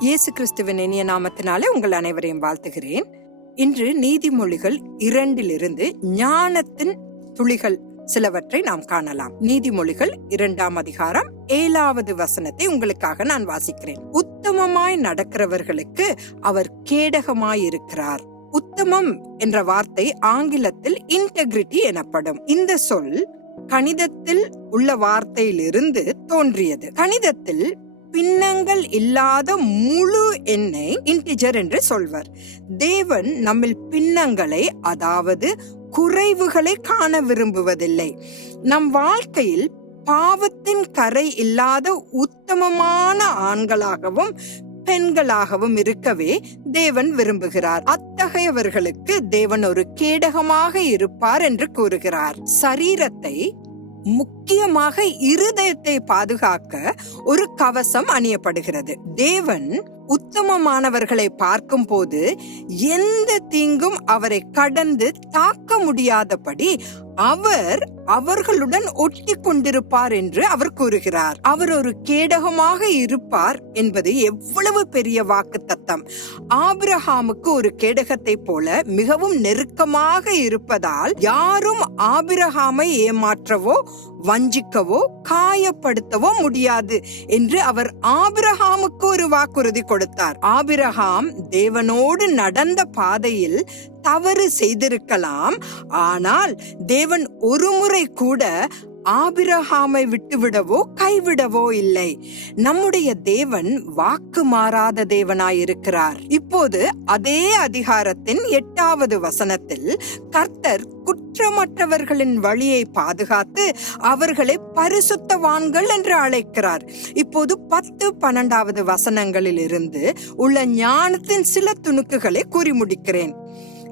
இயேசு கிறிஸ்துவின் இனிய நாமத்தினாலே உங்கள் அனைவரையும் வாழ்த்துகிறேன். இன்று நீதிமொழிகள் இரண்டிலிருந்து ஞானத்தின் துளிகள் சிலவற்றை நாம் காணலாம். நீதிமொழிகள் இரண்டாம் அதிகாரம் ஏழாவது வசனத்தை உங்களுக்காக நான் வாசிக்கிறேன். உத்தமமாய் நடக்கிறவர்களுக்கு அவர் கேடகமாய் இருக்கிறார் உத்தமம் என்ற வார்த்தை ஆங்கிலத்தில் இன்டெகிரிட்டி எனப்படும். இந்த சொல் கணிதத்தில் உள்ள வார்த்தையிலிருந்து தோன்றியது. கணிதத்தில் பின்னங்கள் இல்லாத முழு எண்ணை இன்டிஜர் என்று சொல்வர். தேவன் நம்மில் பின்னங்களை அதாவது குறைவுகளை காண விரும்புவதில்லை. நம் வாழ்க்கையில் பாவத்தின் கரை இல்லாத உத்தமமான ஆண்களாகவும் பெண்களாகவும் இருக்கவே தேவன் விரும்புகிறார். அத்தகையவர்களுக்கு தேவன் ஒரு கேடகமாக இருப்பார் என்று கூறுகிறார். சரீரத்தை முக்கியமாக இருதயத்தை பாதுகாக்க ஒரு கவசம் அணியப்படுகிறது. தேவன் உத்தமமானவர்களை பார்க்கும் போது எந்த தீங்கும் அவரை கடந்து தாக்க முடியாதபடி அவர் அவர்களுடன் ஒட்டி கொண்டிருப்பார் என்று அவர் கூறுகிறார். அவர் ஒரு கேடகமாக இருப்பார் என்பது எவ்வளவு பெரிய வாக்கு தத்தம் ஆபிரஹாமுக்கு ஒரு கேடகத்தை போல மிகவும் நெருக்கமாக இருப்பதால் யாரும் ஆபிரஹாமை ஏமாற்றவோ வஞ்சிக்கவோ காயப்படுத்தவோ முடியாது என்று அவர் ஆபிரஹாமுக்கு ஒரு வாக்குறுதி கொடுத்தார். ஆபிரஹாம் தேவனோடு நடந்த பாதையில் தவறு செய்திருக்கலாம். ஆனால் தேவன் ஒருமுறை கூட ஆபிரஹாமை விட்டுவிடவோ கைவிடவோ இல்லை. நம்முடைய தேவன் வாக்கு மாறாத தேவனாயிருக்கிறார். இப்போது அதே அதிகாரத்தின் எட்டாவது வசனத்தில் கர்த்தர் குற்றமற்றவர்களின் வழியை பாதுகாத்து அவர்களை பரிசுத்தவான்கள் என்று அழைக்கிறார். இப்போது பத்து பன்னெண்டாவது வசனங்களில் இருந்து உள்ள ஞானத்தின் சில துணுக்குகளை கூறி முடிக்கிறேன்.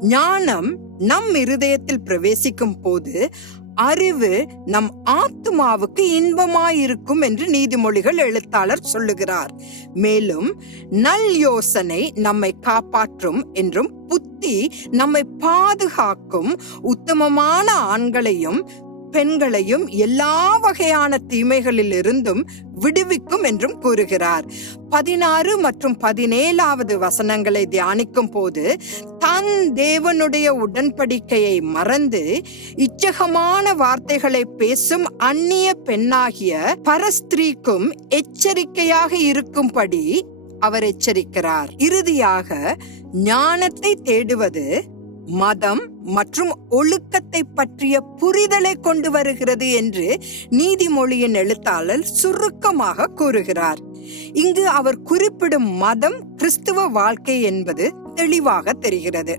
ஞானம் நம் இருதயத்தில் பிரவேசிக்கும் போது அறிவு நம் ஆத்மாவுக்கு இன்பமாயிருக்கும் என்று நீதிமொழிகள் எழுத்தாளர் சொல்லுகிறார். மேலும் நல் யோசனை நம்மை காப்பாற்றும் என்றும் புத்தி நம்மை பாதுகாக்கும் உத்தமமான ஆண்களையும் பெண்களையும் எல்லா வகையான தீமைகளில் இருந்தும் விடுவிக்கும் என்றும் கூறுகிறார். பதினாறு மற்றும் பதினேழாவது வசனங்களை தியானிக்கும் போது தன் தேவனுடைய உடன்படிக்கையை மறந்து இச்சகமான வார்த்தைகளை பேசும் அந்நிய பெண்ணாகிய பரஸ்திரீக்கும் எச்சரிக்கையாக இருக்கும்படி அவர் எச்சரிக்கிறார். இறுதியாக ஞானத்தை தேடுவது மதம் மற்றும் ஒழுக்கத்தை பற்றிய புரிதலை கொண்டு வருகிறது என்று நீதிமொழியின் எழுத்தாளர் சுருக்கமாக கூறுகிறார். இங்கு அவர் குறிப்பிடும் மதம் கிறிஸ்துவ வாழ்க்கை என்பது தெளிவாக தெரிகிறது.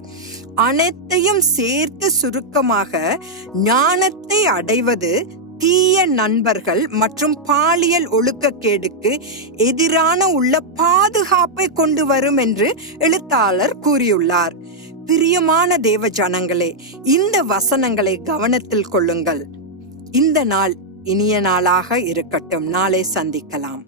அனைத்தையும் சேர்த்து சுருக்கமாக ஞானத்தை அடைவது தீய நண்பர்கள் மற்றும் பாலியல் ஒழுக்கக்கேடுக்கு எதிரான உள்ள பாதுகாப்பை கொண்டு வரும் என்று எழுத்தாளர் கூறியுள்ளார். பிரியமான தேவ ஜனங்களே இந்த வசனங்களை கவனத்தில் கொள்ளுங்கள். இந்த நாள் இனிய நாளாக இருக்கட்டும். நாளை சந்திக்கலாம்.